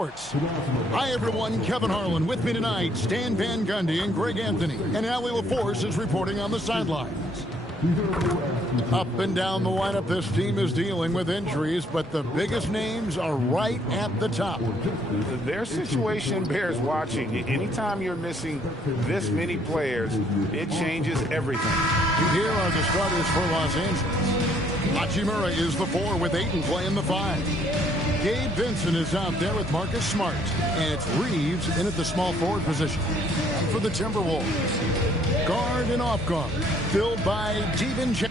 Hi, everyone. Kevin Harlan with me tonight. Stan Van Gundy and Greg Anthony. And Allie LaForce is reporting on the sidelines. Up and down the lineup, this team is dealing with injuries, but the biggest names are right at the top. Their situation bears watching. Anytime you're missing this many players, it changes everything. Here are the starters for Los Angeles. Hachimura is the 4 with Ayton playing the 5. Gabe Vincent is out there with Marcus Smart. And it's Reeves in at the small forward position. And for the Timberwolves, guard and off guard, filled by DiVincenzo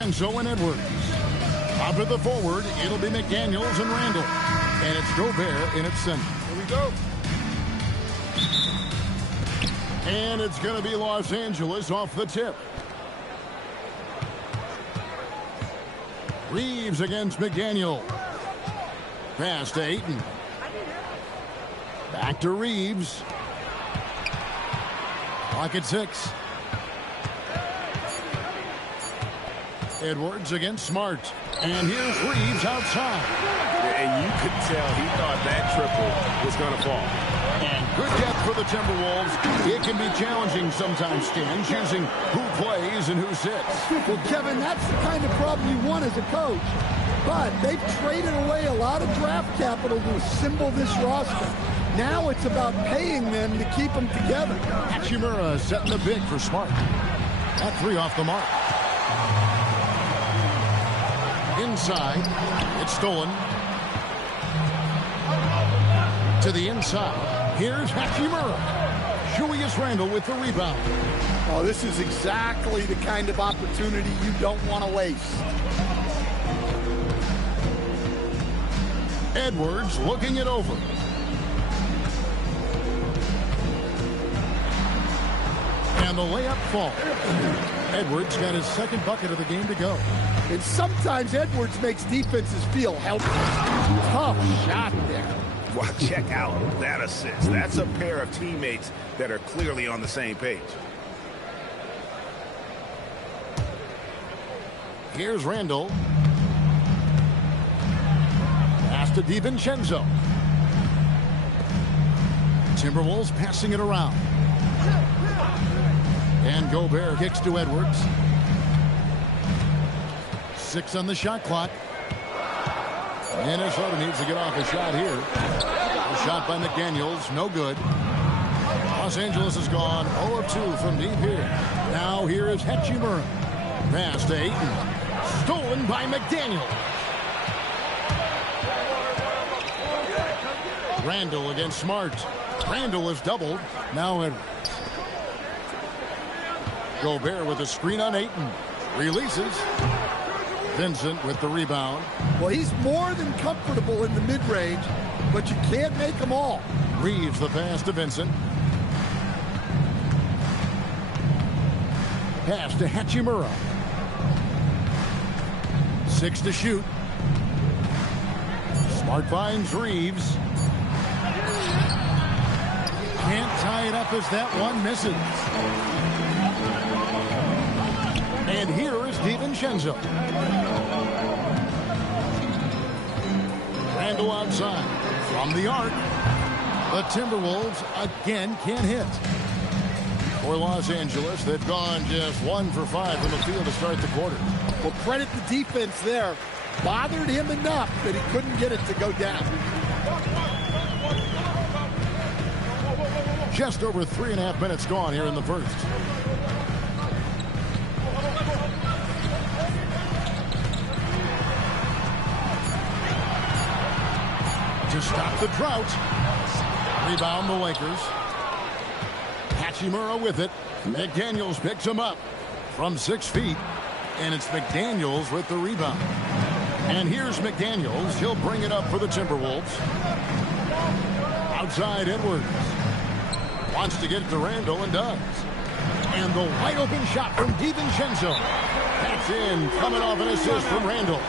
and Edwards. Top of the forward, it'll be McDaniels and Randall. And it's Gobert in its center. Here we go. And it's going to be Los Angeles off the tip. Reeves against McDaniel. Pass to Ayton. Back to Reeves. Clock at 6. Edwards against Smart. And here's Reeves outside. And you could tell he thought that triple was going to fall. And good depth for the Timberwolves. It can be challenging sometimes, Stan, choosing who plays and who sits. Well, Kevin, that's the kind of problem you want as a coach. But they've traded away a lot of draft capital to assemble this roster. Now it's about paying them to keep them together. Hachimura setting the big for Smart. That 3 off the mark. Inside, it's stolen. To the inside. Here's Hachimura. Julius Randle with the rebound. Oh, this is exactly the kind of opportunity you don't want to waste. Edwards looking it over. And the layup falls. Edwards got his second bucket of the game to go. And sometimes Edwards makes defenses feel helpless. Tough shot there. Well, check out that assist. That's a pair of teammates that are clearly on the same page. Here's Randall. Pass to DiVincenzo. Timberwolves passing it around. And Gobert kicks to Edwards. 6 on the shot clock. Minnesota needs to get off a shot here. A shot by McDaniels, no good. Los Angeles has gone 0 of 2 from deep here. Now here is Hachimura. Pass to Ayton. Stolen by McDaniels. Randall against Smart. Randall is doubled. Now Edwards. Gobert with a screen on Ayton. Releases. Vincent with the rebound. Well, he's more than comfortable in the mid-range, but you can't make them all. Reeves the pass to Vincent. Pass to Hachimura. 6 to shoot. Smart finds Reeves. Can't tie it up as that one misses. And here is DiVincenzo. Randall outside. From the arc. The Timberwolves again can't hit. For Los Angeles, they've gone just 1 for 5 from the field to start the quarter. Well, credit the defense there. Bothered him enough that he couldn't get it to go down. Just over 3.5 minutes gone here in the first. To stop the drought. Rebound the Lakers. Hachimura with it. McDaniels picks him up from 6 feet. And it's McDaniels with the rebound. And here's McDaniels. He'll bring it up for the Timberwolves. Outside Edwards. Wants to get it to Randall and does. And the wide open shot from DiVincenzo. That's in, coming off an assist from Randall.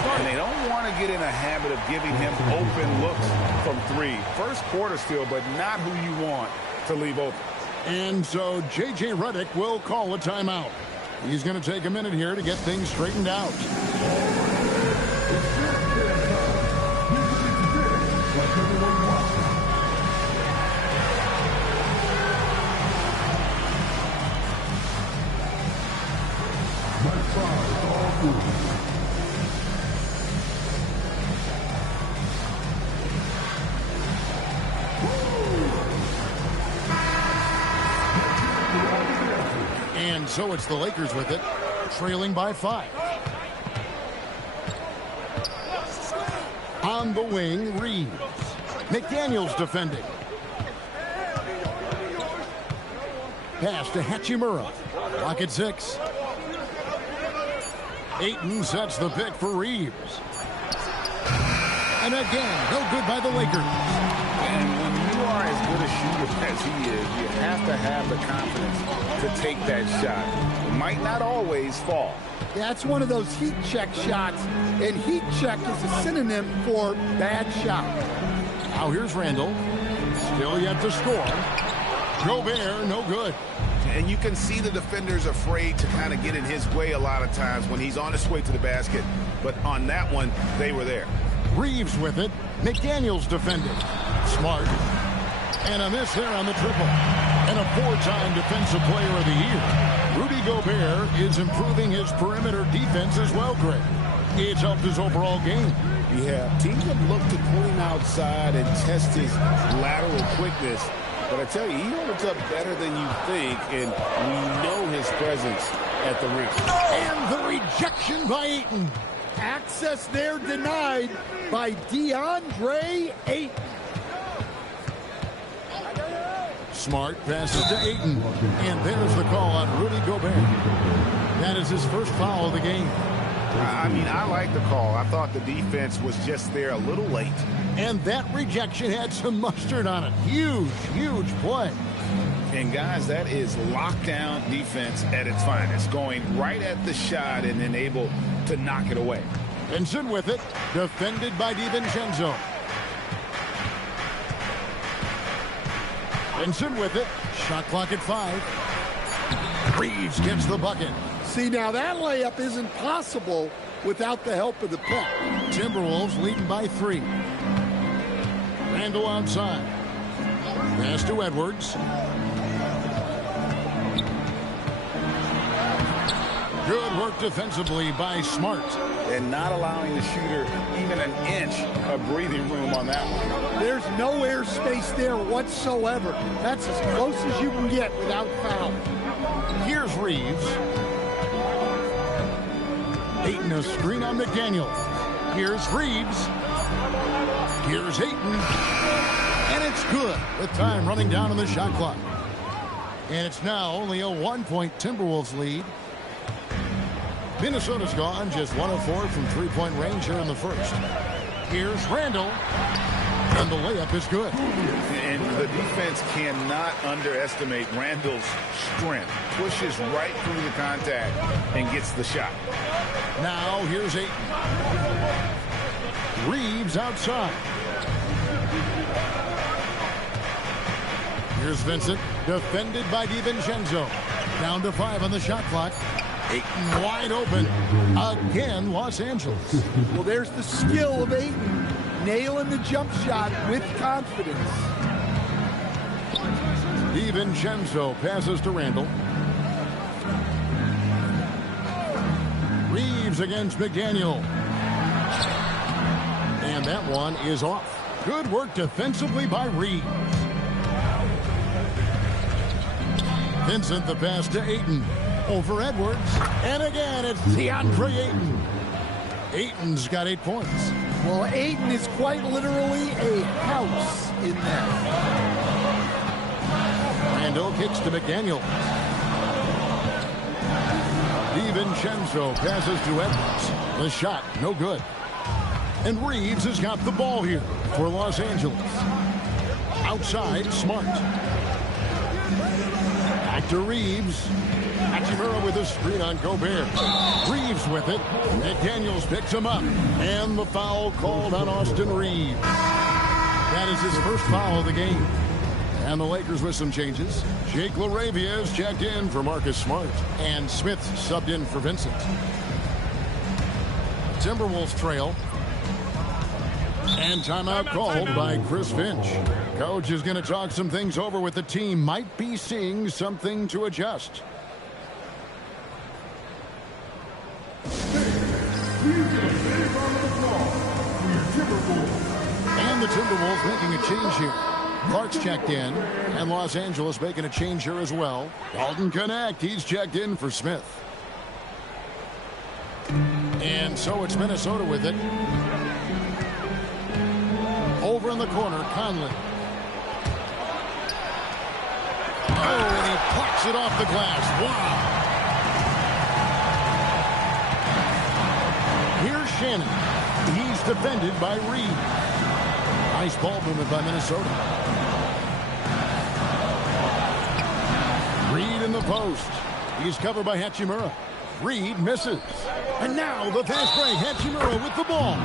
And they don't want to get in a habit of giving him open looks from 3. First quarter still, but not who you want to leave open. And so J.J. Redick will call a timeout. He's going to take a minute here to get things straightened out. And so it's the Lakers with it, trailing by 5. On the wing, Reeves. McDaniels defending. Pass to Hachimura. Clock at 6. Ayton sets the pick for Reeves. And again, no good by the Lakers. And when you are as good a shooter as he is, you have to have the confidence to take that shot. It might not always fall. That's one of those heat check shots, and heat check is a synonym for bad shot. Now here's Randall. Still yet to score. Gobert, no good. And you can see the defender's afraid to kind of get in his way a lot of times when he's on his way to the basket. But on that one, they were there. Reeves with it. McDaniels defending. Smart. And a miss there on the triple. And a 4-time Defensive Player of the Year. Rudy Gobert is improving his perimeter defense as well, Greg. It's helped his overall game. Yeah, teams have looked to pull him outside and test his lateral quickness. But I tell you, he holds up better than you think, and we know his presence at the rim. And the rejection by Ayton. Access there denied by DeAndre Ayton. Smart passes to Ayton. And there's the call on Rudy Gobert. That is his first foul of the game. I mean, I like the call. I thought the defense was just there a little late. And that rejection had some mustard on it. Huge, huge play. And, guys, that is lockdown defense at its finest. Going right at the shot and then able to knock it away. Vincent with it. Defended by DiVincenzo. Vincent with it. Shot clock at 5. Reeves gets the bucket. See, now that layup isn't possible without the help of the pick. Timberwolves leading by 3. Randall outside. Pass to Edwards. Good work defensively by Smart. And not allowing the shooter even an inch of breathing room on that one. There's no airspace there whatsoever. That's as close as you can get without foul. Here's Reeves. Ayton a screen on McDaniel. Here's Reeves. Here's Ayton. And it's good with time running down on the shot clock. And it's now only a 1-point Timberwolves lead. Minnesota's gone just 1 of 4 from three-point range here in the first. Here's Randall. And the layup is good. And the defense cannot underestimate Randall's strength. Pushes right through the contact and gets the shot. Now here's Ayton. Reeves outside. Here's Vincent, defended by DiVincenzo. Down to 5 on the shot clock. Ayton wide open. Again, Los Angeles. Well, there's the skill of Ayton. Nailing the jump shot with confidence. DiVincenzo passes to Randall. Reeves against McDaniel. And that one is off. Good work defensively by Reeves. Vincent the pass to Ayton. Over Edwards. And again, it's DeAndre Ayton. Ayton's got 8 points. Well, Ayton is quite literally a house in there. Randall kicks to McDaniel. DiVincenzo passes to Edwards. The shot, no good. And Reeves has got the ball here for Los Angeles. Outside, Smart. Back to Reeves. Hachimura with a screen on Gobert. Reeves with it. McDaniels picks him up. And the foul called on Austin Reeves. That is his first foul of the game. And the Lakers with some changes. Jake LaRavia is checked in for Marcus Smart. And Smith subbed in for Vincent. Timberwolves trail. And timeout called by Chris Finch. Coach is going to talk some things over with the team. Might be seeing something to adjust. And the Timberwolves making a change here. Clark's checked in, and Los Angeles making a change here as well. Dalton Connect, he's checked in for Smith. And so it's Minnesota with it. Over in the corner, Conley. Oh, and he plucks it off the glass. Wow. Here's Shannon. He's defended by Reed. Nice ball movement by Minnesota. Reed in the post. He's covered by Hachimura. Reed misses. And now the fast break. Hachimura with the ball.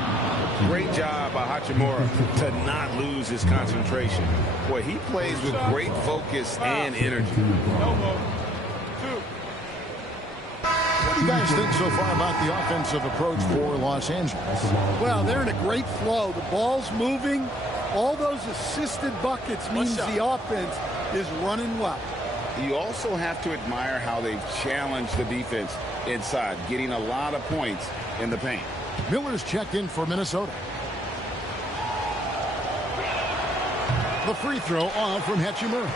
Great job by Hachimura to not lose his concentration. Boy, he plays with great focus and energy. What do you guys think so far about the offensive approach for Los Angeles? Well, they're in a great flow. The ball's moving. All those assisted buckets means the offense is running well. You also have to admire how they've challenged the defense inside, getting a lot of points in the paint. Miller's checked in for Minnesota. The free throw off from Hachimura.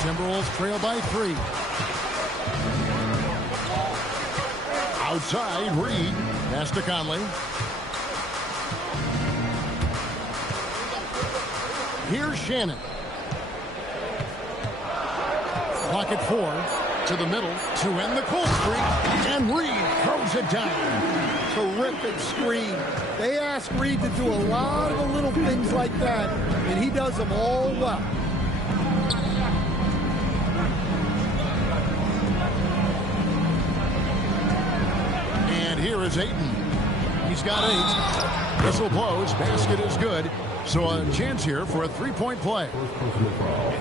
Timberwolves trail by 3. Outside, Reed. Pass to Conley. Here's Shannon. Clock at 4. To the middle to end the cold streak. And Reed throws it down. Terrific screen. They ask Reed to do a lot of the little things like that, and he does them all well. And here is Ayton. He's got 8. Whistle blows. Basket is good. So a chance here for a three-point play.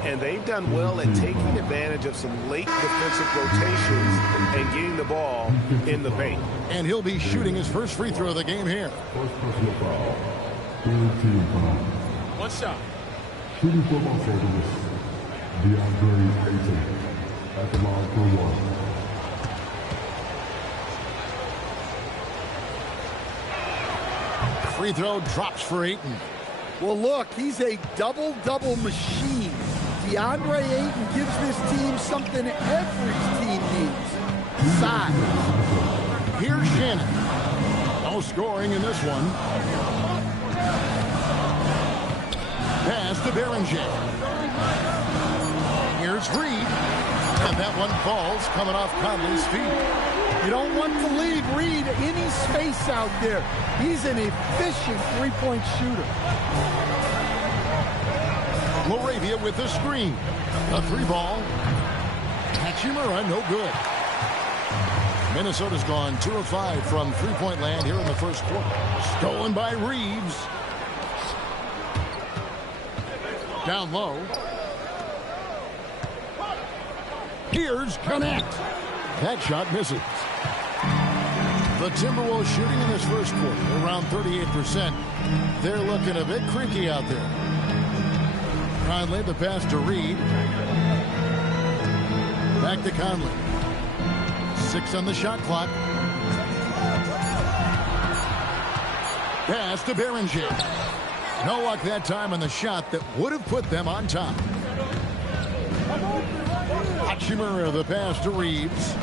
And they've done well at taking advantage of some late defensive rotations and getting the ball in the paint. And he'll be shooting his first free throw of the game here. One shot. Shooting for Los Angeles, DeAndre Ayton at the line for 1. Free throw drops for Ayton. Well, look, he's a double-double machine. DeAndre Ayton gives this team something every team needs. Size. Here's Shannon. No scoring in this one. Pass to Berenger. Here's Reed. And that one falls coming off Conley's feet. You don't want to leave Reed any space out there. He's an efficient three-point shooter. Laravia with the screen. A 3-ball. Hachimura, no good. Minnesota's gone 2 of 5 from three-point land here in the first quarter. Stolen by Reeves. Down low. Here's Connect. That shot misses. The Timberwolves shooting in this first quarter around 38%. They're looking a bit creaky out there. Conley, the pass to Reed. Back to Conley. 6 on the shot clock. Pass to Berenger. No luck that time on the shot that would have put them on top. Hachimura, the pass to Reeves.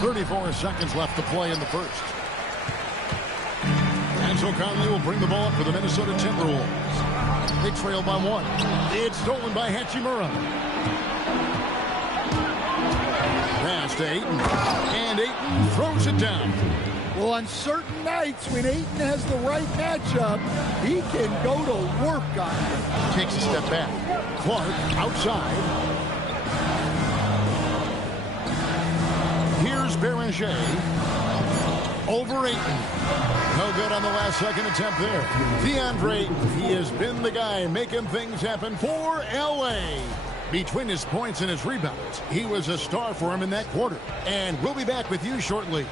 34 seconds left to play in the first. And so Conley will bring the ball up for the Minnesota Timberwolves. They trail by 1. It's stolen by Hachimura. Pass to Ayton. And Ayton throws it down. Well, on certain nights when Ayton has the right matchup, he can go to work on it. Takes a step back. Clark outside. Here's Berenger. Over Ayton. No good on the last second attempt there. DeAndre Ayton, he has been the guy making things happen for L.A. Between his points and his rebounds, he was a star for him in that quarter. And we'll be back with you shortly.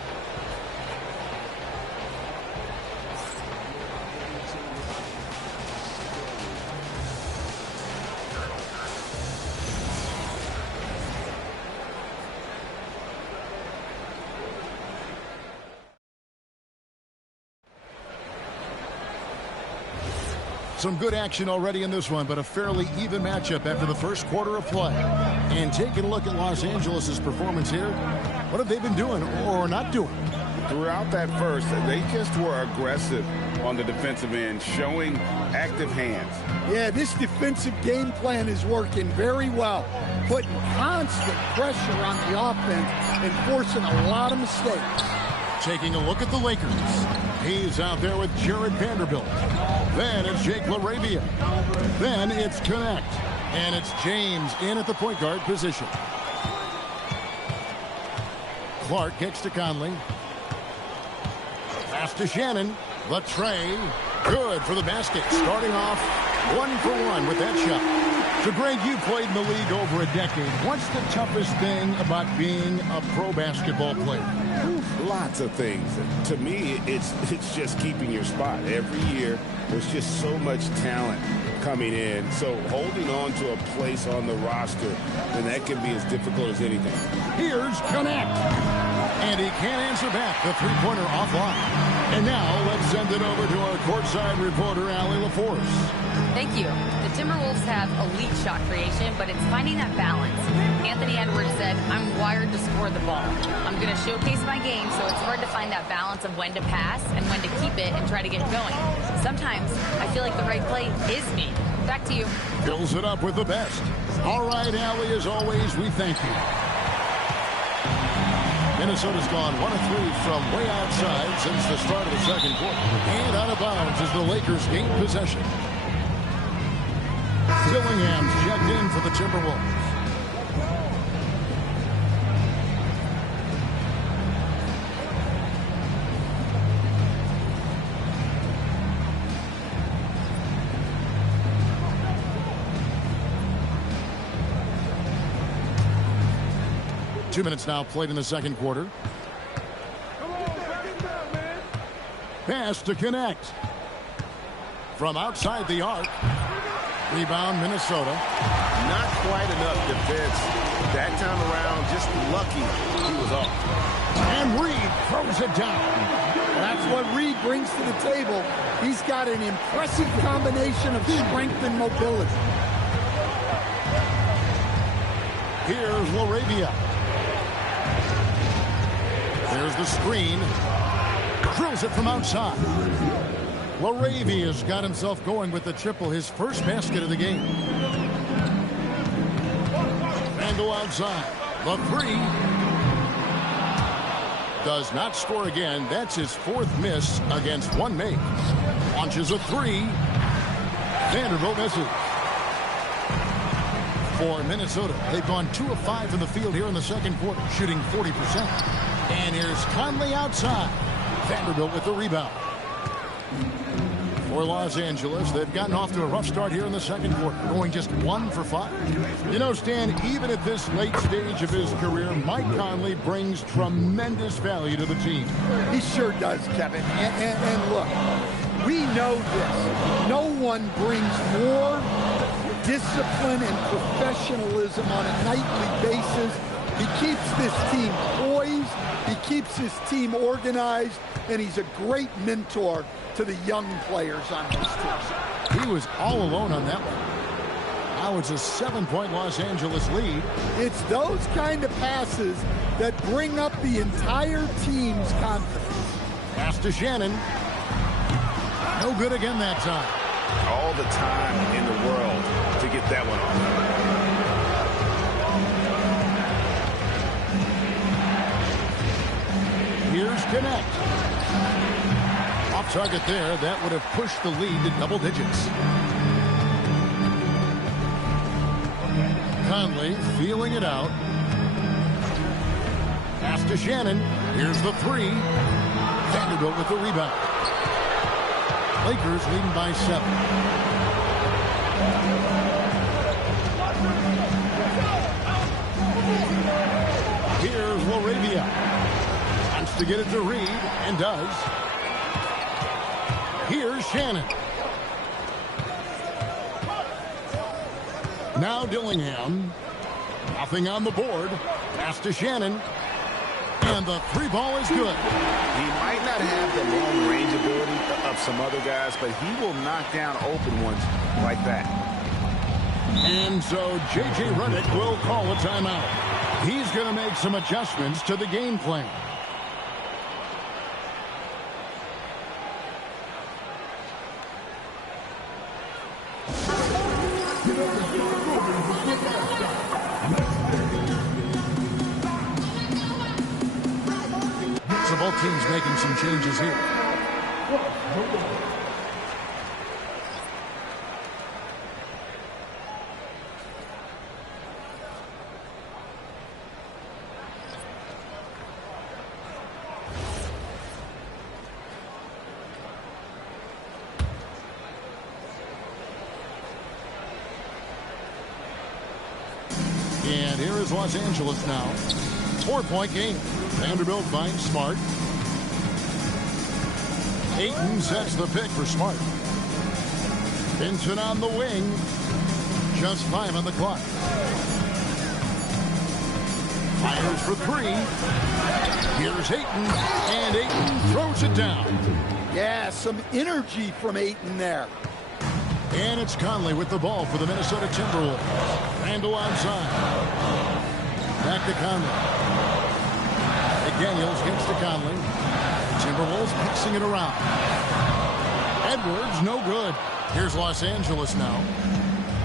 Some good action already in this one, but a fairly even matchup after the first quarter of play. And taking a look at Los Angeles' performance here, what have they been doing or not doing? Throughout that first, they just were aggressive on the defensive end, showing active hands. Yeah, this defensive game plan is working very well, putting constant pressure on the offense and forcing a lot of mistakes. Taking a look at the Lakers. He's out there with Jared Vanderbilt. Then it's Jake LaRavia. Then it's Connect. And it's James in at the point guard position. Clark kicks to Conley. Pass to Shannon. The tray. Good for the basket. Starting off 1 for 1 with that shot. So, Greg, you played in the league over a decade. What's the toughest thing about being a pro basketball player? Lots of things. To me, it's just keeping your spot. Every year, there's just so much talent coming in. So holding on to a place on the roster, then that can be as difficult as anything. Here's Connect. And he can't answer back. The three-pointer offline. And now let's send it over to our courtside reporter, Allie LaForce. Thank you. The Timberwolves have elite shot creation, but it's finding that balance. Anthony Edwards said, I'm wired to score the ball. I'm going to showcase my game, so it's hard to find that balance of when to pass and when to keep it and try to get going. Sometimes I feel like the right play is me. Back to you. Fills it up with the best. All right, Allie, as always, we thank you. Minnesota's gone 1 of 3 from way outside since the start of the second quarter. And out of bounds as the Lakers gain possession. Dillingham's checked in for the Timberwolves. Two minutes now played in the second quarter. Pass to Connect. From outside the arc. Rebound, Minnesota. Not quite enough defense. That time around, just lucky he was off. And Reed throws it down. That's what Reed brings to the table. He's got an impressive combination of strength and mobility. Here's LaRavia. There's the screen. Drills it from outside. LaRavia's got himself going with the triple, his first basket of the game. Vandal outside. The three. Does not score again. That's his fourth miss against one make. Launches a three. Vanderbilt misses. For Minnesota, they've gone 2 of 5 from the field here in the second quarter, shooting 40%. And here's Conley outside. Vanderbilt with the rebound. For Los Angeles, they've gotten off to a rough start here in the second quarter, going just 1 for 5. You know, Stan, even at this late stage of his career, Mike Conley brings tremendous value to the team. He sure does, Kevin. And look, we know this. No one brings more discipline and professionalism on a nightly basis. He keeps this team poised. He keeps his team organized, and he's a great mentor to the young players on this team. He was all alone on that one. Now it's a 7-point Los Angeles lead. It's those kind of passes that bring up the entire team's confidence. Pass to Shannon. No good again that time. All the time in the world to get that one off. Here's Connect. Off target there. That would have pushed the lead to double digits. Conley feeling it out. Pass to Shannon. Here's the three. Vanderbilt with the rebound. Lakers leading by 7. Here's LaRavia. Wants to get it to Reed, and does. Here's Shannon. Now Dillingham. Nothing on the board. Pass to Shannon. And the three ball is good. He might not have the long range ability of some other guys, but he will knock down open ones like that. And so J.J. Redick will call a timeout. He's going to make some adjustments to the game plan. So both teams making some changes here. And here is Los Angeles now. 4-point game. Vanderbilt finds Smart. Ayton sets the pick for Smart. Vincent on the wing. Just 5 on the clock. Fires for 3. Here's Ayton. And Ayton throws it down. Yeah, some energy from Ayton there. And it's Conley with the ball for the Minnesota Timberwolves. Randall outside. Back to Conley. McDaniels gets to Conley. Timberwolves mixing it around. Edwards, no good. Here's Los Angeles now.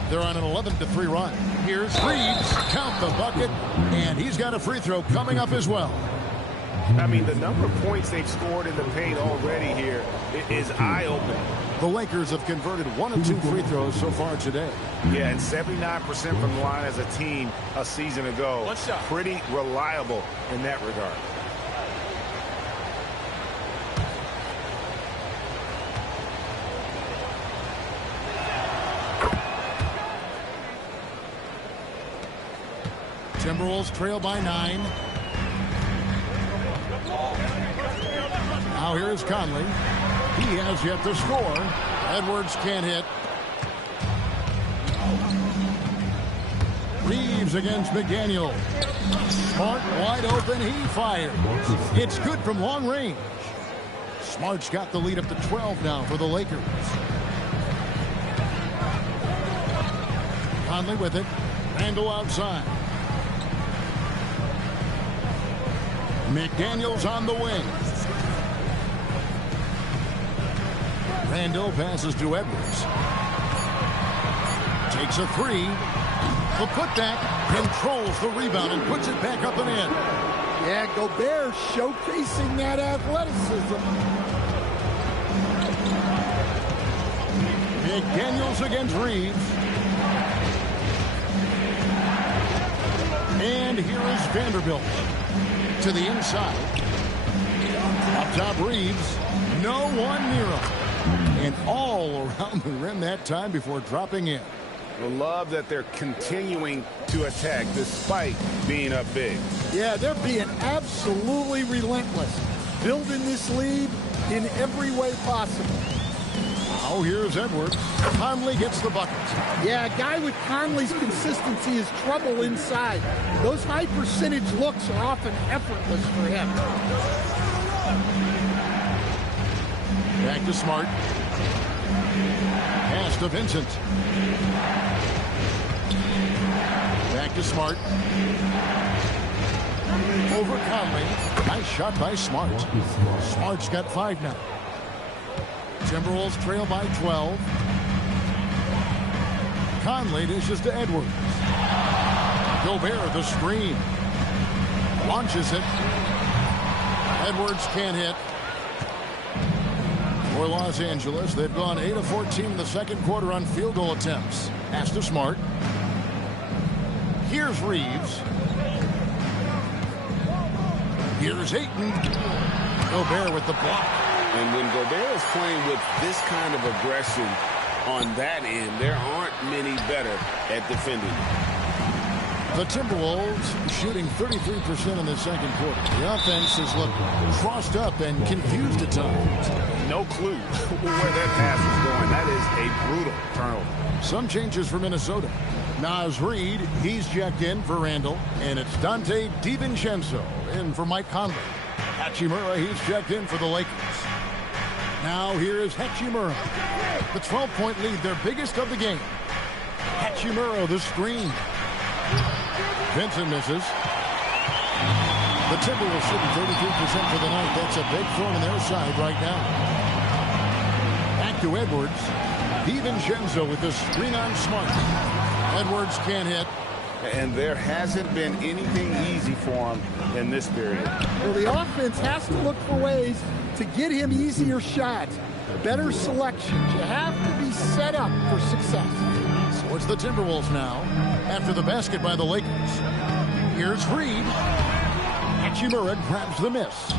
They're on an 11-3 run. Here's Reeves. Count the bucket. And he's got a free throw coming up as well. I mean, the number of points they've scored in the paint already here is eye-opening. The Lakers have converted 1 of 2 free throws so far today. Yeah, and 79% from the line as a team a season ago. Pretty reliable in that regard. Timberwolves trail by 9. Now here is Conley. He has yet to score. Edwards can't hit. Reeves against McDaniel. Smart wide open. He fires. It's good from long range. Smart's got the lead up to 12 now for the Lakers. Conley with it. Randall outside. McDaniels on the wing. Randall passes to Edwards. Takes a 3. The putback, controls the rebound and puts it back up and in. Yeah, Gobert showcasing that athleticism. McDaniels against Reeves. And here is Vanderbilt. To the inside. Up top Reeves. No one near him. And all around the rim that time before dropping in. I love that they're continuing to attack despite being up big. Yeah, they're being absolutely relentless. Building this lead in every way possible. Oh, here's Edwards. Conley gets the bucket. Yeah, a guy with Conley's consistency is trouble inside. Those high percentage looks are often effortless for him. Back to Smart. Pass to Vincent. Back to Smart. Over Conley. Nice shot by Smart. Smart's got 5 now. Timberwolves trail by 12. Conley dishes to Edwards. Gobert the screen. Launches it. Edwards can't hit. For Los Angeles, they've gone 8 of 14 in the second quarter on field goal attempts. Pass to Smart. Here's Reeves. Here's Ayton. Gobert with the block. And when Gobert is playing with this kind of aggression on that end, there aren't many better at defending. The Timberwolves shooting 33% in the second quarter. The offense has looked crossed up and confused at times. No clue where that pass is going. That is a brutal turnover. Some changes for Minnesota. Naz Reid, he's checked in for Randall. And it's Dante DiVincenzo in for Mike Conley. Hachimura, he's checked in for the Lakers. Now here is Hachimura. The 12-point lead, their biggest of the game. Hachimura, the screen. Vincent misses. The Timberwolves shooting 33% for the night. That's a big throw on their side right now. Back to Edwards. DiVincenzo with the screen on Smart. Edwards can't hit. And there hasn't been anything easy for him in this period. Well, the offense has to look for ways to get him easier shots, better selections. You have to be set up for success. So it's the Timberwolves now after the basket by the Lakers. Here's Reed. Hachimura grabs the miss.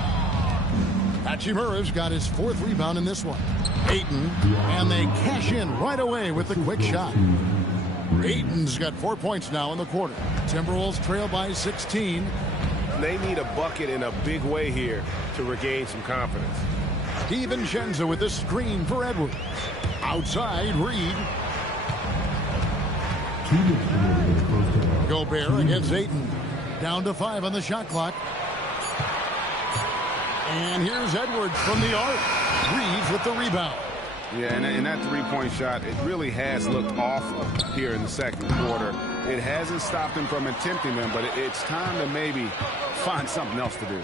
Hachimura's got his 4th rebound in this one. Ayton, and they cash in right away with the quick shot. Ayton's got 4 points now in the quarter. Timberwolves trail by 16. They need a bucket in a big way here to regain some confidence. DiVincenzo with the screen for Edwards. Outside, Reed. Gobert against Ayton. Down to 5 on the shot clock. And here's Edwards from the arc. Reeves with the rebound. Yeah, and that three-point shot, it really has looked awful here in the second quarter. It hasn't stopped him from attempting them, but it's time to maybe find something else to do.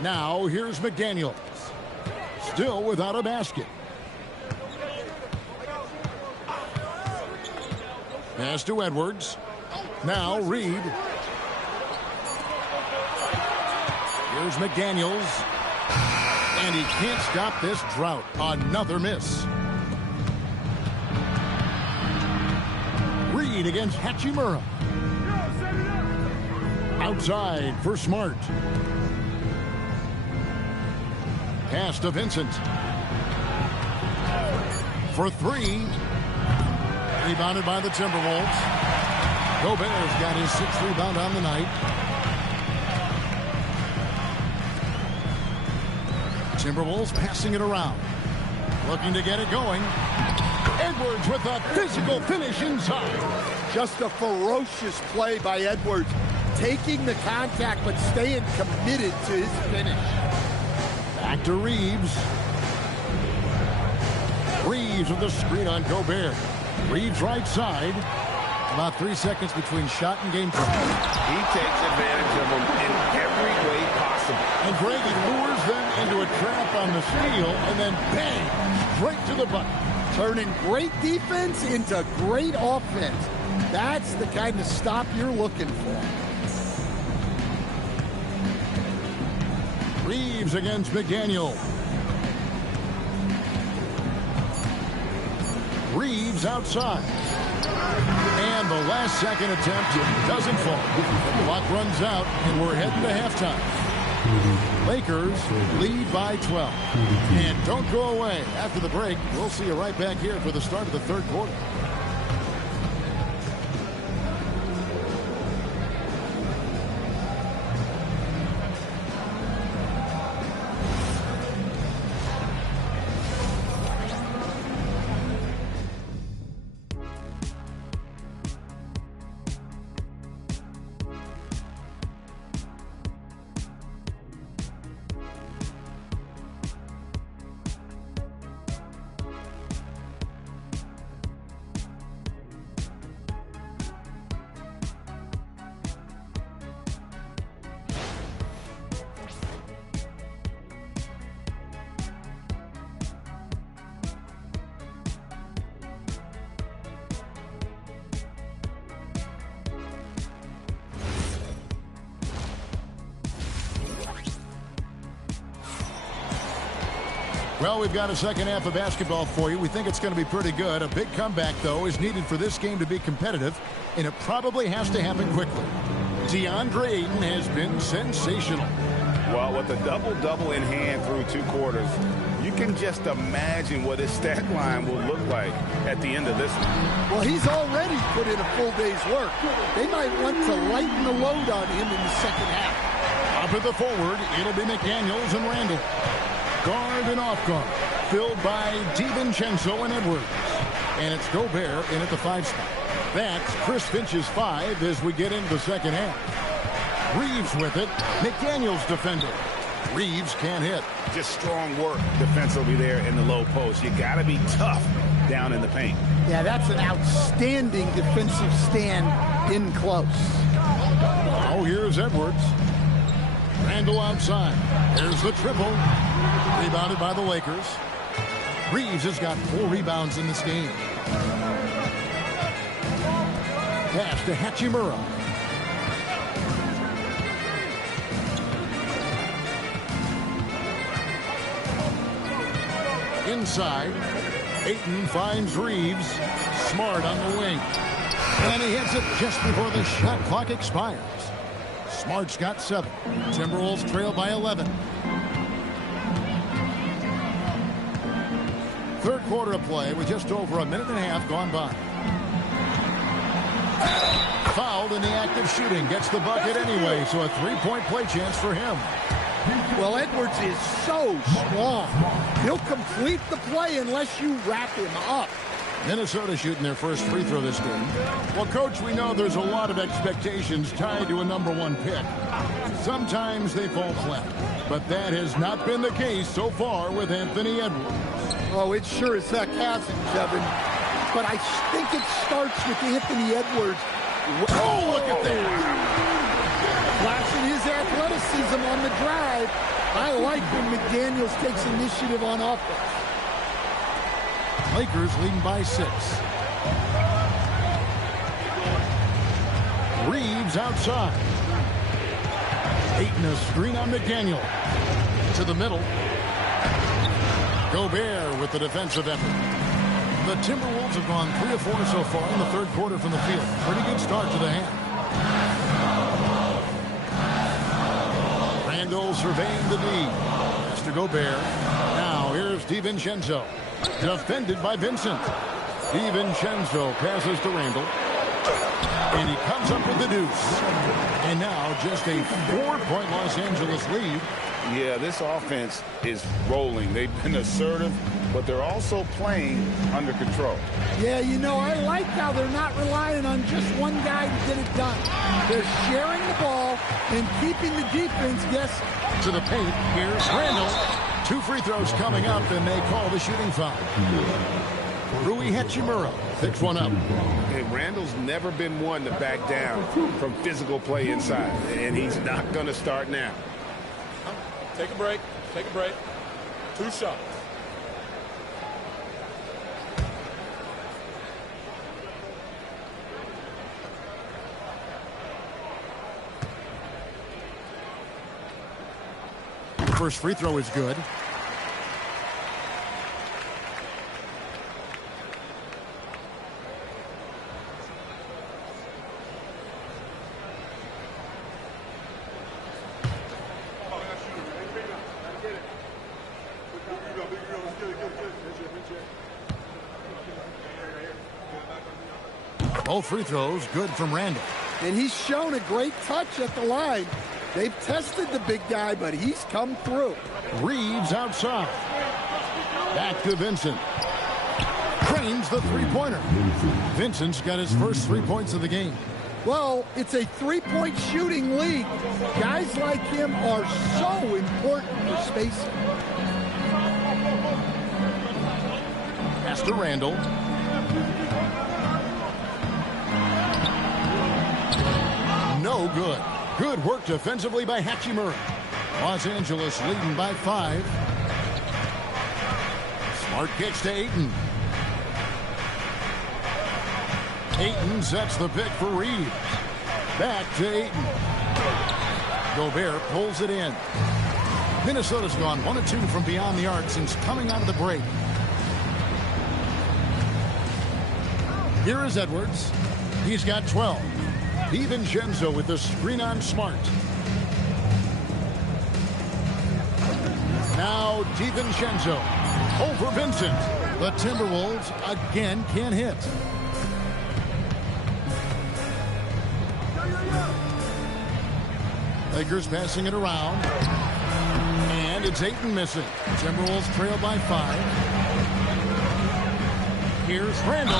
Now, here's McDaniels. Still without a basket. Pass to Edwards. Now, Reed. Here's McDaniels. And he can't stop this drought. Another miss. Reed against Hachimura. Outside for Smart. Pass to Vincent. For 3. Rebounded by the Timberwolves. Gobert's got his 6th rebound on the night. Timberwolves passing it around. Looking to get it going. Edwards with a physical finish inside. Just a ferocious play by Edwards. Taking the contact, but staying committed to his finish. Back to Reeves. Reeves with the screen on Gobert. Reeves right side. About 3 seconds between shot and game time. He takes advantage of them in every way possible. And Greg, he lures them into a trap on the steal, and then bang, straight to the bucket. Turning great defense into great offense. That's the kind of stop you're looking for. Reeves against McDaniel. Reeves outside. And the last second attempt doesn't fall. The clock runs out, and we're heading to halftime. Lakers lead by 12. And don't go away. After the break, we'll see you right back here for the start of the third quarter. Well, we've got a second half of basketball for you. We think it's going to be pretty good. A big comeback, though, is needed for this game to be competitive, and it probably has to happen quickly. DeAndre Ayton has been sensational. Well, with a double-double in hand through 2 quarters, you can just imagine what his stat line will look like at the end of this one. Well, he's already put in a full day's work. They might want to lighten the load on him in the second half. Up at the forward, it'll be McDaniels and Randall. Guard and off guard, filled by DiVincenzo and Edwards. And it's Gobert in at the 5 spot. That's Chris Finch's 5 as we get into the second half. Reeves with it. McDaniels defending. Reeves can't hit. Just strong work defensively there in the low post. You got to be tough down in the paint. Yeah, that's an outstanding defensive stand in close. Oh, here's Edwards. Randall outside. There's the triple. Rebounded by the Lakers. Reeves has got 4 rebounds in this game. Pass to Hachimura. Inside, Ayton finds Reeves. Smart on the wing. And he hits it just before the shot clock expires. Smart's got 7. Timberwolves trail by 11. Third quarter of play with just over a minute and a half gone by. Fouled in the act of shooting. Gets the bucket anyway, so a 3-point play chance for him. Well, Edwards is so strong. He'll complete the play unless you wrap him up. Minnesota shooting their first free throw this game. Well, Coach, we know there's a lot of expectations tied to a #1 pick. Sometimes they fall flat, but that has not been the case so far with Anthony Edwards. Oh, it sure as heck hasn't, Kevin. But I think it starts with Anthony Edwards. Oh, look at that! Flashing his athleticism on the drive. I like when McDaniels takes initiative on offense. Lakers leading by 6. Reeves outside. Ayton a screen on McDaniel. To the middle. Gobert with the defensive effort. The Timberwolves have gone 3 of 4 so far in the third quarter from the field. Pretty good start to the half. Randall surveying the D. That's to Gobert. Now here's DiVincenzo. Defended by Vincent. DiVincenzo passes to Randall. And he comes up with the deuce. And now just a 4-point Los Angeles lead. Yeah, this offense is rolling. They've been assertive, but they're also playing under control. Yeah, you know, I like how they're not relying on just one guy to get it done. They're sharing the ball and keeping the defense guessing. To the paint, here's Randall. 2 free throws coming up, and they call the shooting foul. Rui Hachimura picks one up. Hey, Randall's never been one to back down from physical play inside, and he's not going to start now. Take a break. Take a break. 2 shots. First free throw is good. Both free throws good from Randall. And he's shown a great touch at the line. They've tested the big guy, but he's come through. Reeves outside. Back to Vincent. Cranes the three-pointer. Vincent's got his first 3 points of the game. Well, it's a 3-point shooting league. Guys like him are so important for spacing. Pass to Randall. No good. Good work defensively by Hachimura. Los Angeles leading by 5. Smart kicks to Ayton. Ayton sets the pick for Reeves. Back to Ayton. Gobert pulls it in. Minnesota's gone 1 of 2 from beyond the arc since coming out of the break. Here is Edwards. He's got 12. DiVincenzo with the screen on Smart. Now DiVincenzo over Vincent. The Timberwolves again can't hit. Lakers passing it around. And it's Ayton missing. Timberwolves trail by 5. Here's Randall.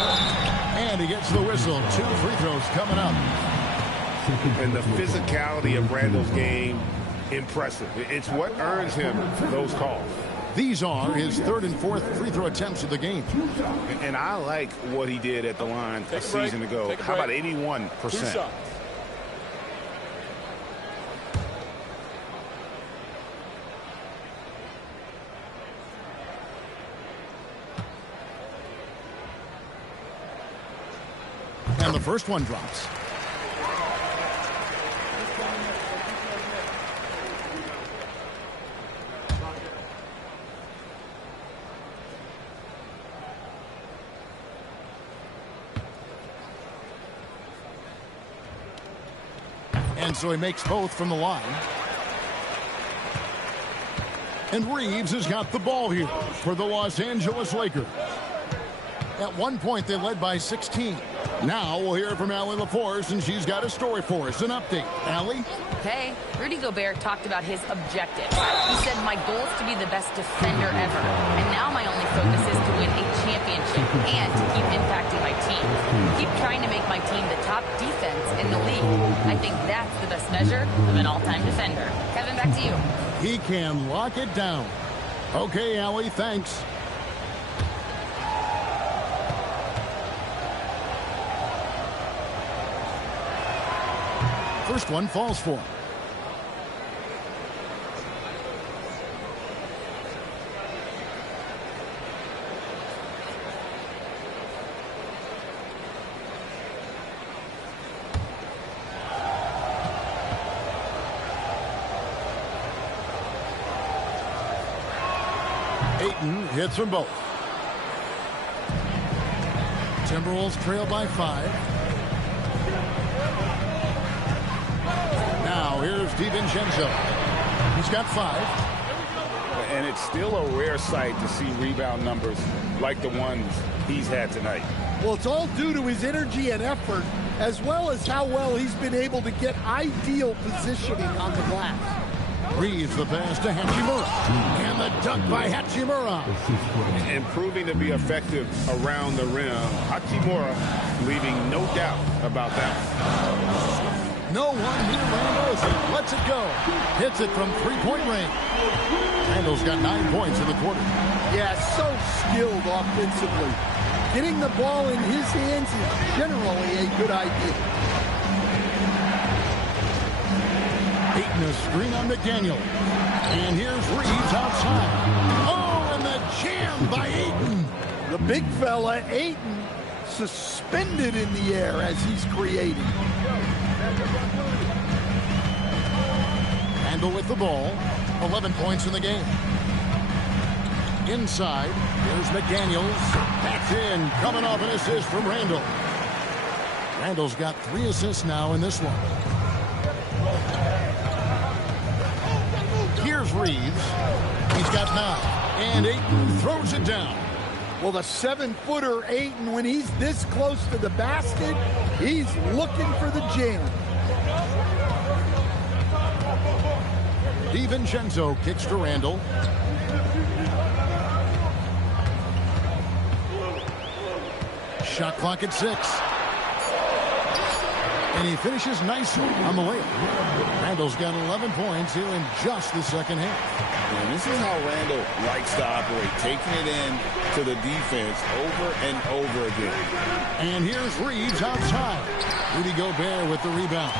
And he gets the whistle. 2 free throws coming up. And the physicality of Randall's game impressive. It's what earns him those calls. These are his third and fourth free throw attempts of the game. And I like what he did at the line a season ago. How about 81%? 2 shots. And the first one drops. And so he makes both from the line. And Reeves has got the ball here for the Los Angeles Lakers. At one point, they led by 16. Now we'll hear from Allie LaForce, and she's got a story for us. An update. Allie? Okay, Rudy Gobert talked about his objectives. He said, my goal is to be the best defender ever. And now my only focus is to win a championship and to keep impacting my team. Keep trying to make my team the top defense in the league. I think that's the best measure of an all-time defender. Kevin, back to you. He can lock it down. Okay, Allie, thanks. First one falls for him. Ayton hits them both. Timberwolves trail by 5. Now here's DiVincenzo. He's got 5. And it's still a rare sight to see rebound numbers like the ones he's had tonight. Well, it's all due to his energy and effort, as well as how well he's been able to get ideal positioning on the glass. Reeves the pass to Hachimura. And the dunk by Hachimura. And proving to be effective around the rim. Hachimura leaving no doubt about that. No one here, Randall, as he lets it go. Hits it from three-point range. Randall's got 9 points in the quarter. Yeah, so skilled offensively. Getting the ball in his hands is generally a good idea. Ayton a screen on McDaniel. And here's Reeves outside. Oh, and the jam by Ayton. The big fella, Ayton, suspended in the air as he's creating. Randall with the ball. 11 points in the game. Inside, here's McDaniels. That's in, coming off an assist from Randall. Randall's got 3 assists now in this one. Here's Reeves. He's got 9. And Ayton throws it down. Well, the 7-footer Ayton, when he's this close to the basket, he's looking for the jam. DiVincenzo kicks to Randall. Shot clock at 6. And he finishes nicely on the layup. Randall's got 11 points here in just the second half. And this is how Randall likes to operate, taking it in to the defense over and over again. And here's Reeves outside. Rudy Gobert with the rebound.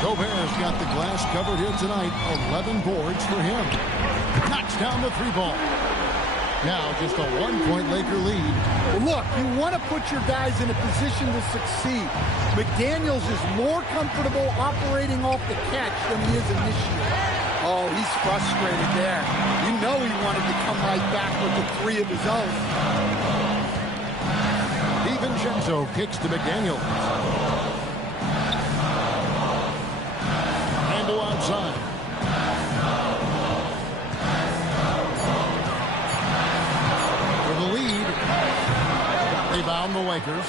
Gobert's got the glass covered here tonight. 11 boards for him. Knocks down the 3-ball. Now just a 1-point Laker lead. Well, look, you want to put your guys in a position to succeed. McDaniels is more comfortable operating off the catch than he is initiating. Oh, he's frustrated there. You know he wanted to come right back with the 3 of his own. DiVincenzo kicks to McDaniels. Randall outside. For the lead. Rebound the Lakers.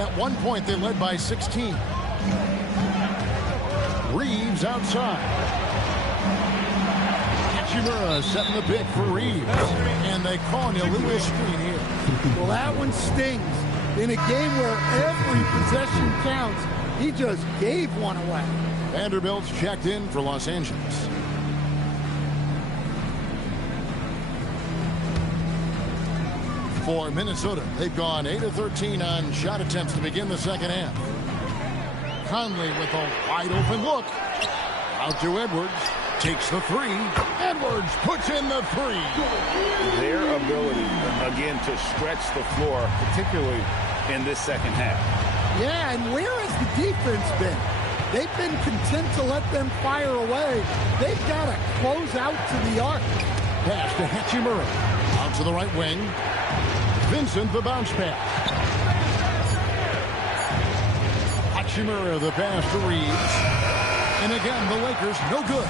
At one point, they led by 16. Reeves outside. Hachimura setting the pick for Reeves. And they call an illegal screen here. Well, that one stings. In a game where every possession counts, he just gave one away. Vanderbilt's checked in for Los Angeles. For Minnesota, they've gone 8 of 13 on shot attempts to begin the second half. Conley with a wide open look. Out to Edwards. Takes the three. Edwards puts in the three. Their ability, again, to stretch the floor, particularly in this second half. Yeah, and where has the defense been? They've been content to let them fire away. They've got to close out to the arc. Pass to Hachimura. Out to the right wing. Vincent, the bounce pass. Hachimura, the pass to Reeves. And again, the Lakers, no good.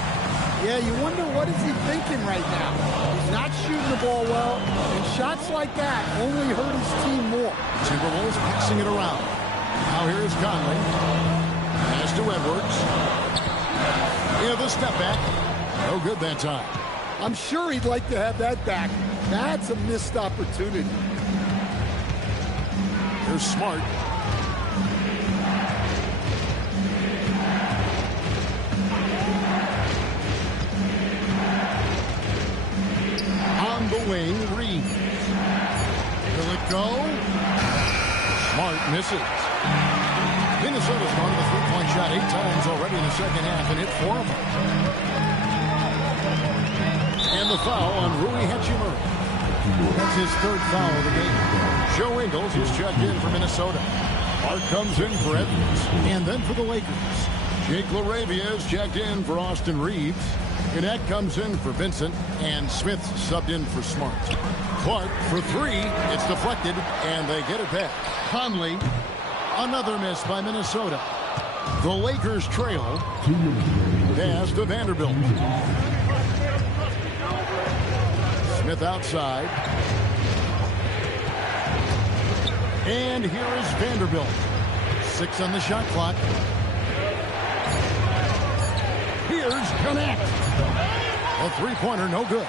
Yeah, you wonder what is he thinking right now. He's not shooting the ball well, and shots like that only hurt his team more. Timberwolves passing it around. Now here is Conley. Pass to Edwards. Yeah, the step back. No good that time. I'm sure he'd like to have that back. That's a missed opportunity. Here's Smart. On the wing, Reeves. Will it go? Smart misses. Minnesota's gone to the three-point shot 8 times already in the second half and hit 4 of them. And the foul on Rui Hachimura. That's his 3rd foul of the game. Joe Ingles is checked in for Minnesota. Mark comes in for Edwards. And then for the Lakers, Jake LaRavia is checked in for Austin Reeves. Gannett comes in for Vincent. And Smith subbed in for Smart. Clark for 3. It's deflected. And they get it back. Conley. Another miss by Minnesota. The Lakers trail. Pass to Vanderbilt. Smith outside. And here is Vanderbilt. 6 on the shot clock. Here's Gannett. A three-pointer, no good.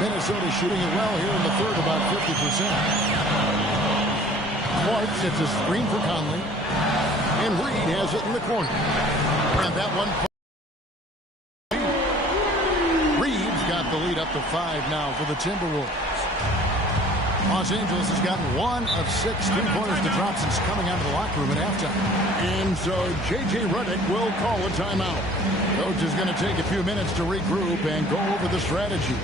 Minnesota shooting it well here in the third, about 50%. Clark sets a screen for Conley. And Reed has it in the corner. And that one... Reeves got the lead up to 5 now for the Timberwolves. Los Angeles has gotten 1 of 6 three-pointers to drop since coming out of the locker room at halftime. And so J.J. Redick will call a timeout. Coach is going to take a few minutes to regroup and go over the strategy.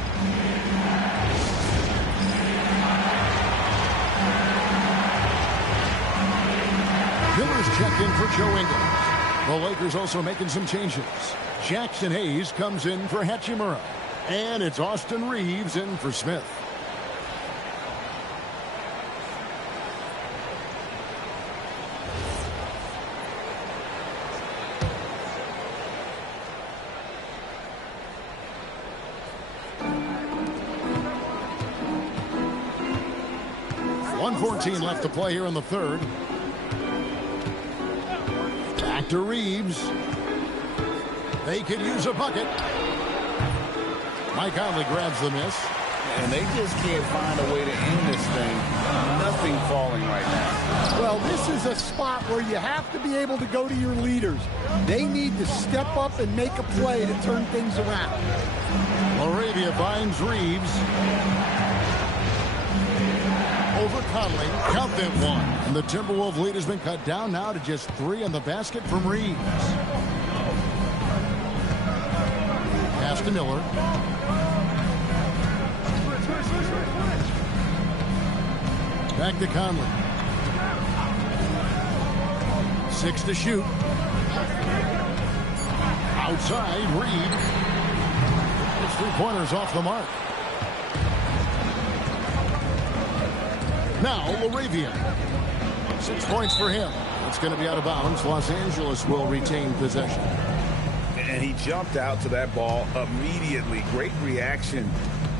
Miller's checked in for Joe Ingles. The Lakers also making some changes. Jackson Hayes comes in for Hachimura. And it's Austin Reeves in for Smith. .114 left to play here in the third. Back to Reeves. They could use a bucket. Mike Conley grabs the miss. And they just can't find a way to end this thing. Nothing falling right now. Well, this is a spot where you have to be able to go to your leaders. They need to step up and make a play to turn things around. LaRavia finds Reeves. Over Conley. Count that one. And the Timberwolves lead has been cut down now to just 3 on the basket from Reeves. Pass to Miller. Back to Conley. 6 to shoot. Outside, Reed. His three-pointers off the mark. Now, LaRavia. 6 points for him. It's going to be out of bounds. Los Angeles will retain possession. And he jumped out to that ball immediately. Great reaction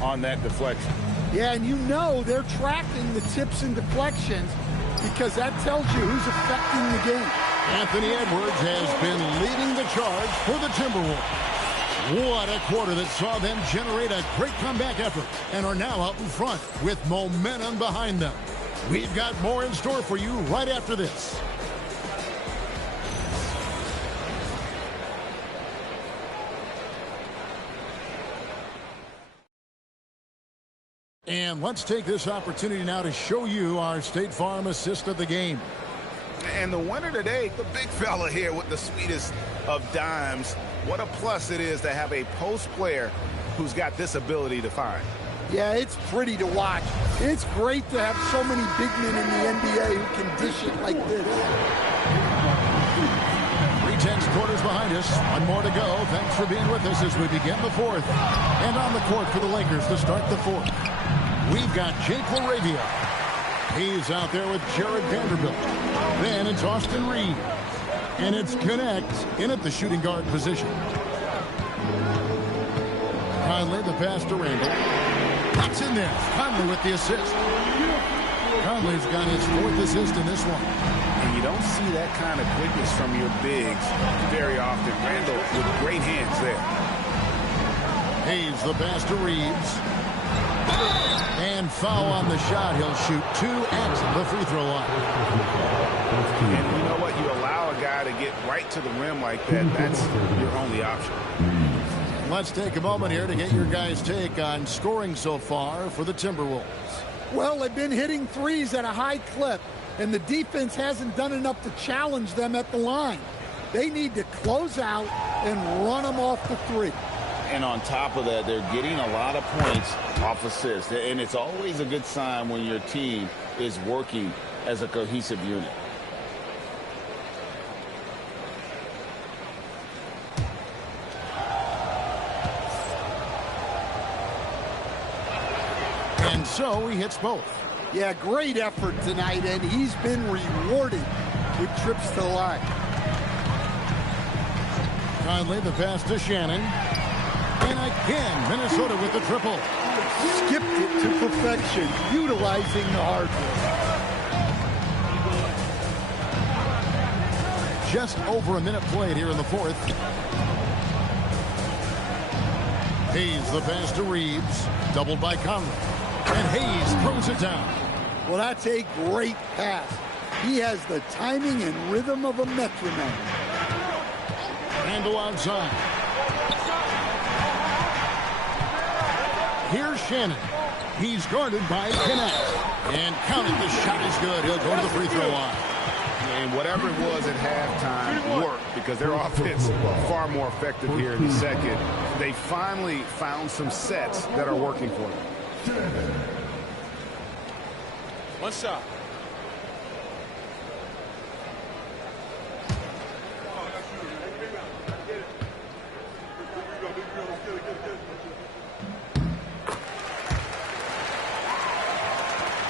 on that deflection. Yeah, and you know they're tracking the tips and deflections because that tells you who's affecting the game. Anthony Edwards has been leading the charge for the Timberwolves. What a quarter that saw them generate a great comeback effort and are now out in front with momentum behind them. We've got more in store for you right after this. And let's take this opportunity now to show you our State Farm assist of the game. And the winner today, the big fella here with the sweetest of dimes. What a plus it is to have a post player who's got this ability to find. Yeah, it's pretty to watch. It's great to have so many big men in the NBA who can dish it like this. 3/10 quarters behind us. One more to go. Thanks for being with us as we begin the fourth. And on the court for the Lakers to start the fourth, we've got Jake LaRavia. He's out there with Jared Vanderbilt. Then it's Austin Reed. And it's Connect in at the shooting guard position. Conley, the pass to Randall. That's in there. Conley with the assist. Conley's got his fourth assist in this one. And you don't see that kind of quickness from your bigs very often. Randall with great hands there. Hayes, the pass to Reeves. And foul on the shot. He'll shoot 2 at the free throw line. And you know what? You allow a guy to get right to the rim like that. That's your only option. Let's take a moment here to get your guys' take on scoring so far for the Timberwolves. Well, they've been hitting threes at a high clip, and the defense hasn't done enough to challenge them at the line. They need to close out and run them off the three. And on top of that, they're getting a lot of points off assists. And it's always a good sign when your team is working as a cohesive unit. And so he hits both. Yeah, great effort tonight, and he's been rewarded with trips to the line. Conley, the pass to Shannon. And again, Minnesota with the triple. Skipped it to perfection, utilizing the hardware. Just over a minute played here in the fourth. Hayes, the pass to Reeves. Doubled by Conley. And Hayes throws it down. Well, that's a great pass. He has the timing and rhythm of a metronome. Randall outside. Here's Shannon. He's guarded by Connect. And counted. The shot is good. He'll go to the free throw line. And whatever it was at halftime worked because their offense far more effective here in the second. They finally found some sets that are working for them. One shot.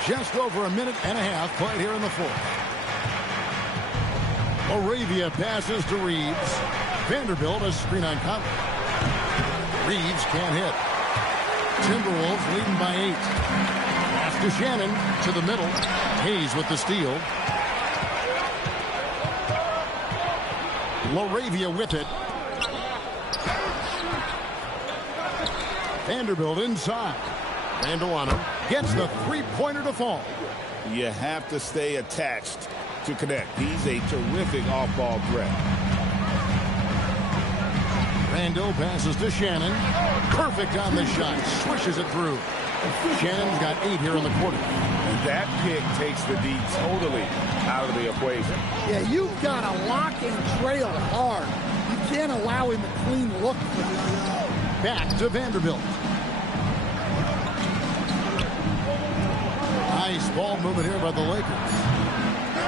Just over a minute and a half played here in the fourth. LaRavia passes to Reeves. Vanderbilt a screen on Conley. Reeves can't hit. Timberwolves leading by 8. Pass to Shannon to the middle. Hayes with the steal. LaRavia with it. Vanderbilt inside. Randall on him. Gets the three-pointer to fall. You have to stay attached to Connect. He's a terrific off-ball threat. Randall passes to Shannon. Perfect on the shot. Swishes it through. Shannon's got 8 here in the quarter. And that pick takes the D totally out of the equation. Yeah, you've got to lock and trail hard. You can't allow him a clean look. Back to Vanderbilt. Nice ball movement here by the Lakers.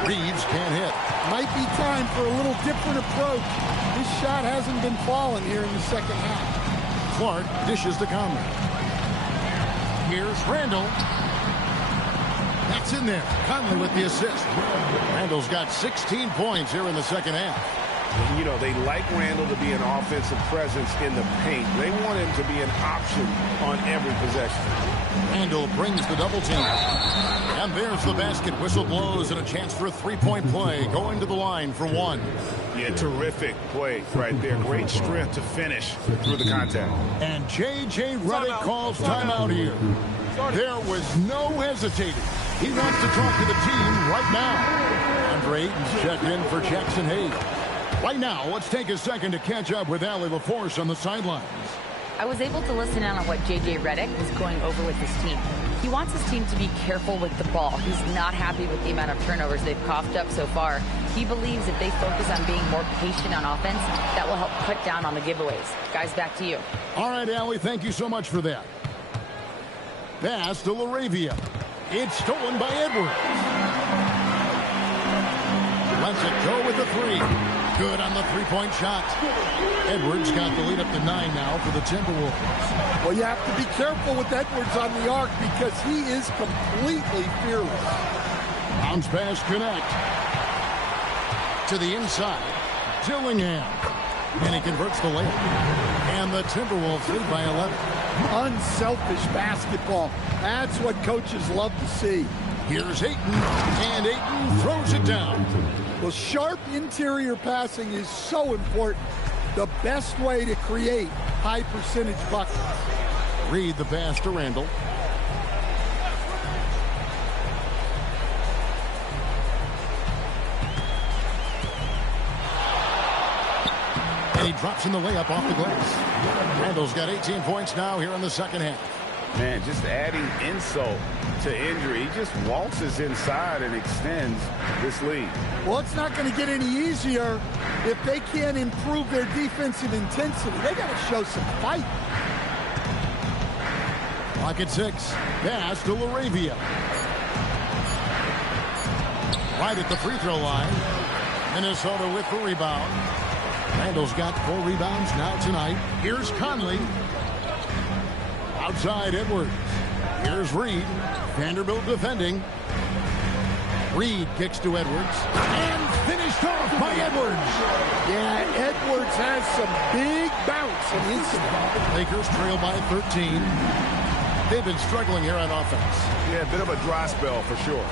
Reeves can't hit. Might be time for a little different approach. This shot hasn't been falling here in the second half. Clark dishes to Conley. Here's Randall. That's in there. Conley with the assist. Randall's got 16 points here in the second half. You know, they like Randall to be an offensive presence in the paint. They want him to be an option on every possession. Randall brings the double team. And there's the basket. Whistle blows and a chance for a three-point play. Going to the line for one. Yeah, terrific play right there. Great strength to finish through the contact. And J.J. Redick calls timeout here. There was no hesitating. He wants to talk to the team right now. Andre Ayton's checked in for Jackson Hayes. Right now, let's take a second to catch up with Allie LaForce on the sidelines. I was able to listen in on what J.J. Redick was going over with his team. He wants his team to be careful with the ball. He's not happy with the amount of turnovers they've coughed up so far. He believes if they focus on being more patient on offense, that will help cut down on the giveaways. Guys, back to you. All right, Allie, thank you so much for that. Pass to LaRavia. It's stolen by Edwards. Lets it go with the three. Good on the three-point shot. Edwards got the lead up to 9 now for the Timberwolves. Well, you have to be careful with Edwards on the arc because he is completely fearless. Bounce pass connect. To the inside. Dillingham. And he converts the layup. And the Timberwolves lead by 11. Unselfish basketball. That's what coaches love to see. Here's Ayton, and Ayton throws it down. Well, sharp interior passing is so important. The best way to create high percentage buckets. Reed the pass to Randall. And he drops in the layup off the glass. Randall's got 18 points now here in the second half. Man, just adding insult to injury. He just waltzes inside and extends this lead. Well, it's not going to get any easier if they can't improve their defensive intensity. They got to show some fight. Clock at 6. Pass to LaRavia. Right at the free throw line. Minnesota with the rebound. Randall's got 4 rebounds now tonight. Here's Conley. Outside Edwards. Here's Reed. Vanderbilt defending. Reed kicks to Edwards. And finished off by Edwards. Yeah, Edwards has some big bounce in his step. Lakers trail by 13. They've been struggling here on offense. Yeah, a bit of a dry spell for sure.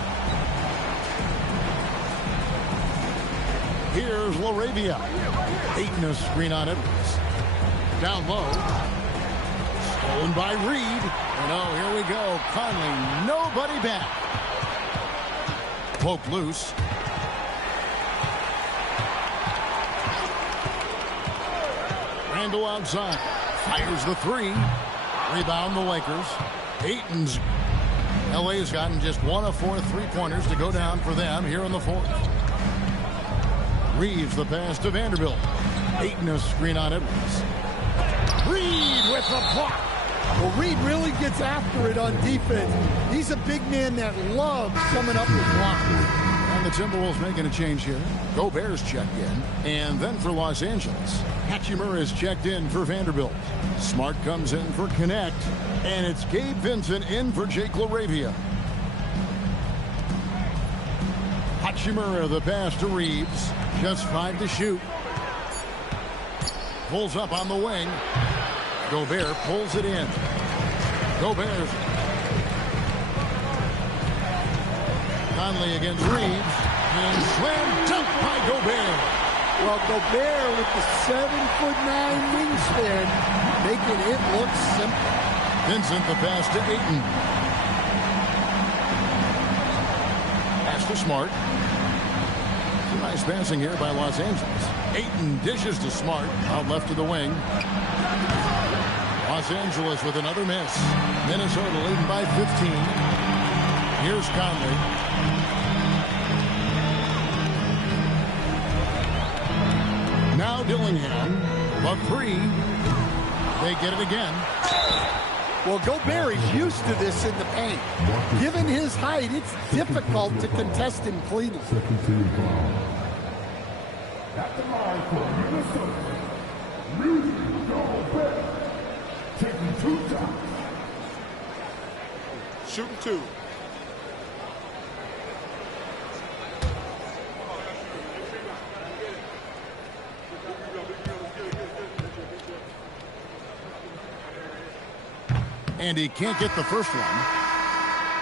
Here's LaRavia. Ayton a screen on Edwards. Down low. Stolen by Reed. And oh, here we go. Conley, nobody back. Poke loose. Randall outside. Fires the 3. Rebound the Lakers. Ayton's. LA's gotten just 1 of 4 3-pointers to go down for them here in the 4th. Reeves the pass to Vanderbilt. Ayton a screen on Edwards. Reed with the block. Well, Reed really gets after it on defense. He's a big man that loves coming up with blocks. And the Timberwolves making a change here. Gobert's checked in. And then for Los Angeles, Hachimura is checked in for Vanderbilt. Smart comes in for Connect. And it's Gabe Vincent in for Jake LaRavia. Hachimura the pass to Reeves. Just 5 to shoot. Pulls up on the wing. Gobert pulls it in. Gobert. Conley against Reeves. And slam dunk by Gobert. Well, Gobert with the 7'9" wingspan, making it look simple. Vincent the pass to Ayton. Pass to Smart. Some nice passing here by Los Angeles. Ayton dishes to Smart. Out left to the wing. Los Angeles with another miss. Minnesota leading by 15. Here's Conley. Now Dillingham. The 3. They get it again. Well, Gobert is used to this in the paint. Given his height, it's difficult to contest him cleanly. Second team foul. At the line for Minnesota, Rudy Gobert, taking 2 shots. Shooting 2. And he can't get the first one.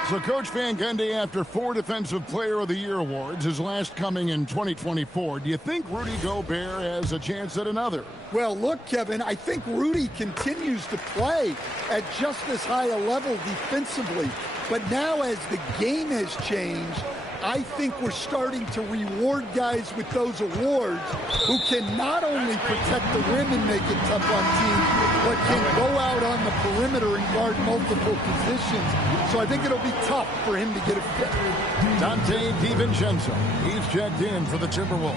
So Coach Van Gundy, after 4 Defensive Player of the Year awards, his last coming in 2024, do you think Rudy Gobert has a chance at another? Well, look, Kevin, I think Rudy continues to play at just as high a level defensively. But now as the game has changed, I think we're starting to reward guys with those awards who can not only protect the rim and make it tough on teams, but can go out on the perimeter and guard multiple positions. So I think it'll be tough for him to get a fit. Dante DiVincenzo, he's checked in for the Timberwolves.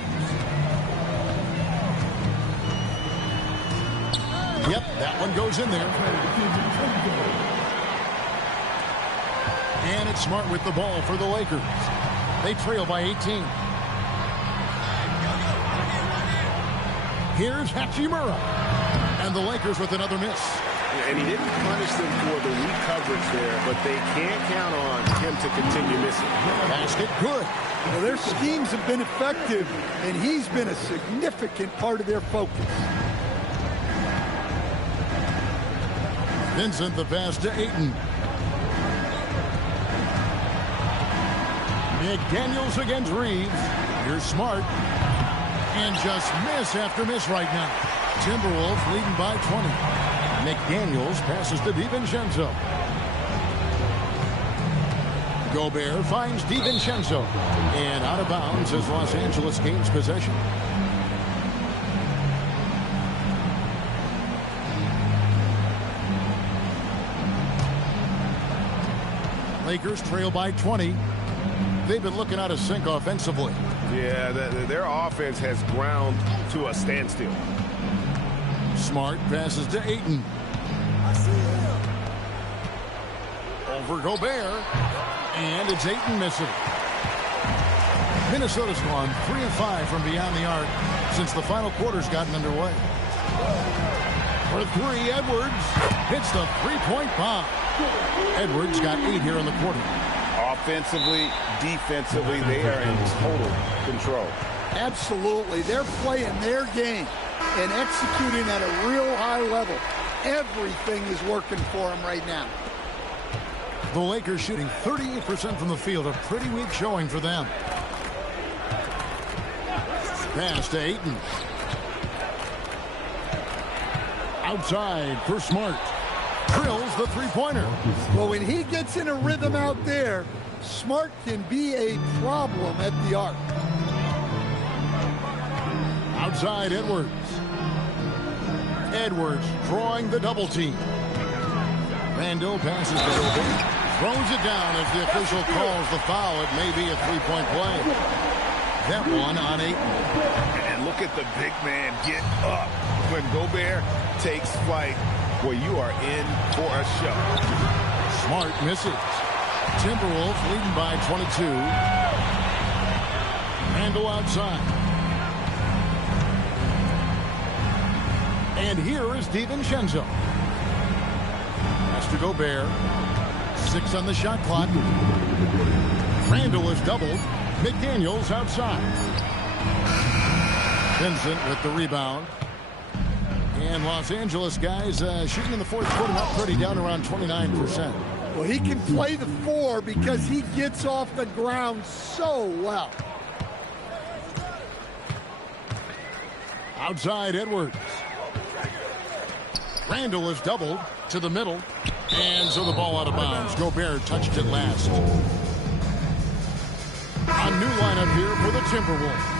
Yep, that one goes in there. And it's Smart with the ball for the Lakers. They trail by 18. Here's Hachimura. And the Lakers with another miss. And he didn't punish them for the weak coverage there, but they can't count on him to continue missing. Basket good. Well, their schemes have been effective, and he's been a significant part of their focus. Vincent the pass to Ayton. McDaniels against Reeves. Here's Smart. And just miss after miss right now. Timberwolves leading by 20. McDaniels passes to DiVincenzo. Gobert finds DiVincenzo. And out of bounds as Los Angeles gains possession. Lakers trail by 20. They've been looking out of sync offensively. Yeah, their offense has ground to a standstill. Smart passes to Ayton. Over Gobert. And it's Ayton missing. Minnesota's gone 3 of 5 from beyond the arc since the final quarter's gotten underway. For three, Edwards hits the three-point bomb. Edwards got 8 here in the quarter. Offensively, defensively, they are in total control. Absolutely. They're playing their game and executing at a real high level. Everything is working for them right now. The Lakers shooting 38% from the field. A pretty weak showing for them. Pass to Ayton. Outside for Smart. Drills the three-pointer. Well, when he gets in a rhythm out there, Smart can be a problem at the arc. Outside Edwards. Edwards drawing the double team. Randall passes to Gobert. Throws it down as the official calls the foul. It may be a three-point play. That one on Ayton. And look at the big man get up when Gobert takes flight. Well, you are in for a show. Smart misses. Timberwolves leading by 22. Randall outside. And here is DiVincenzo. Pass to Gobert. 6 on the shot clock. Randall is doubled. McDaniels outside. Vincent with the rebound. And Los Angeles guys shooting in the fourth quarter not pretty, down around 29%. Well, he can play the 4 because he gets off the ground so well. Outside Edwards. Randall is doubled to the middle. And so the ball out of bounds. Gobert touched it last. A new lineup here for the Timberwolves.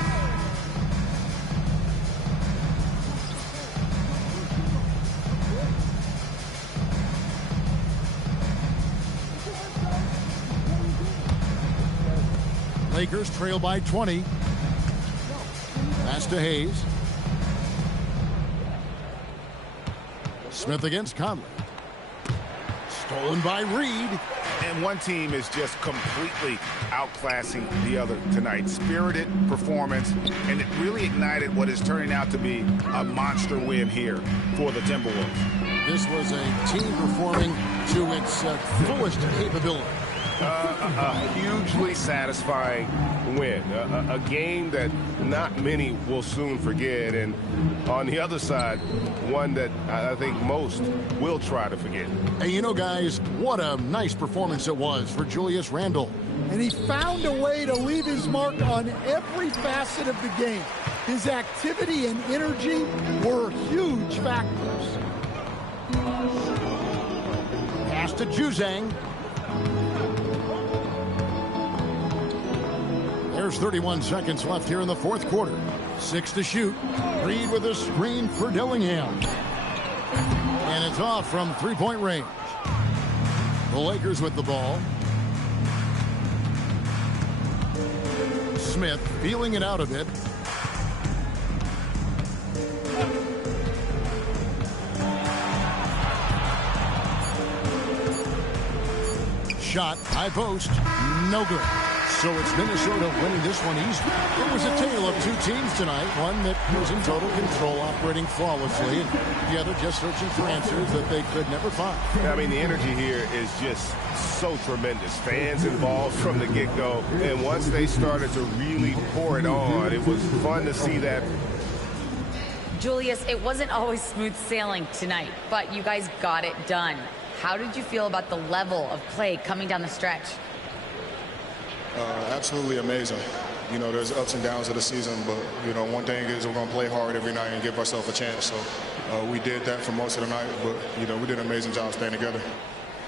Lakers trail by 20. Pass to Hayes. Smith against Conley. Stolen by Reed. And one team is just completely outclassing the other tonight. Spirited performance, and it really ignited what is turning out to be a monster win here for the Timberwolves. This was a team performing to its fullest capability. A hugely satisfying win. A game that not many will soon forget. And on the other side, one that I think most will try to forget. And you know, guys, what a nice performance it was for Julius Randle. And he found a way to leave his mark on every facet of the game. His activity and energy were huge factors. Pass to Juzang. There's 31 seconds left here in the fourth quarter. 6 to shoot. Reed with a screen for Dillingham. And it's off from three-point range. The Lakers with the ball. Smith feeling it out a bit. Shot, high post, no good. So it's Minnesota winning this one easily. It was a tale of two teams tonight. One that was in total control, operating flawlessly, and the other just searching for answers that they could never find. I mean, the energy here is just so tremendous. Fans involved from the get-go, and once they started to really pour it on, it was fun to see that. Julius, it wasn't always smooth sailing tonight, but you guys got it done. How did you feel about the level of play coming down the stretch? Absolutely amazing. You know, there's ups and downs of the season, but, you know, one thing is we're going to play hard every night and give ourselves a chance. So we did that for most of the night, but, you know, we did an amazing job staying together.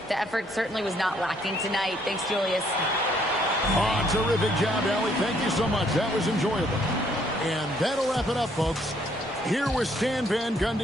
The effort certainly was not lacking tonight. Thanks, Julius. Oh, terrific job, Allie. Thank you so much. That was enjoyable. And that'll wrap it up, folks. Here was Stan Van Gundy.